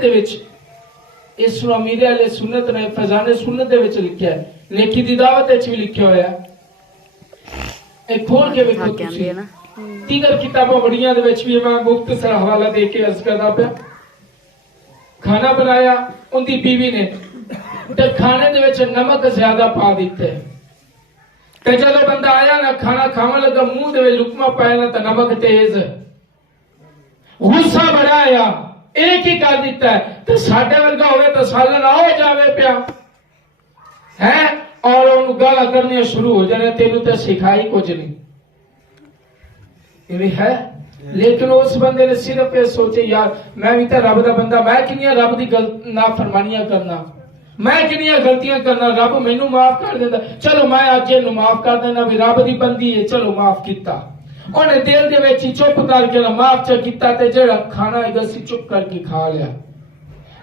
दे विच इस अमीर अहले सुन्नत ने फैजाने सुन्नत दे विच लिखिया है, लेखी दी दावत विच भी लिखिया होया है। खोल के देखो तुसी दीगर किताबां बड़ियां दे विच भी मैं मुख्तसर हवाला दे के अर्ज करदा पिया। खाना बनाया उनकी बीवी ने ते खाने दे विच नमक ज्यादा पा दिते ते जदों बंदा आया ना खाना खावन लगा मुंह दे विच लुकमा पाया ना ते नमक तेज, गुस्सा बड़ा आया, एक ही कर दिता है तो साडे वर्गा होवे तो सालन आओ जावे पिया है और उन्हें गाला करने शुरू हो जाने, तेनू तो सिखाई कुछ नहीं है। लेकिन उस बंदे ने सिर्फ ये सोचे यार मैं भी तो रब दा बंदा, मैं किनिया रब दी नाफरमानियां करना, मैं किनिया गलतियां करना, रब मैनू माफ कर देंदा, चलो मैं अज इहनू माफ कर देना भी रब दी बंदी है, चलो माफ किया। उन्हें दिल दे विच चुप करके माफ च किया ते जेड़ा खाना है सी चुप करके खा लिया।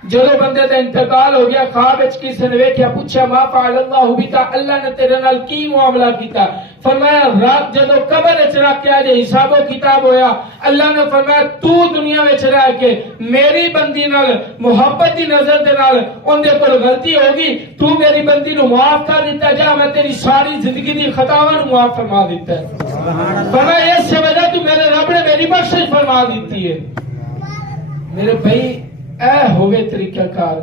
जदों बंदे दा इंतकाल हो गया ख्वाब विच किसी ने वेख्या, पूछा मा फ़अलल्लाहु बिका, अल्लाह ने तेरे नाल की मुआमला कीता? फरमाया रात जदों कब्र विच रख के आज हिसाबो किताब होया, अल्लाह ने फरमाया तू दुनिया विच रह के मेरी बंदी नाल मुहब्बत दी नजर दे नाल उनदे कोल गलती होगी, तू मेरी बंदी नू माफ कर दिता, जा मैं तेरी सारी जिंदगी दी खतावां नू माफ फरमा दिता है। फरमाया इस वजह तू मेरे रब ने मेरी बख्शिश फरमा दी है। मेरे भाई ऐ होवे तरीकाकार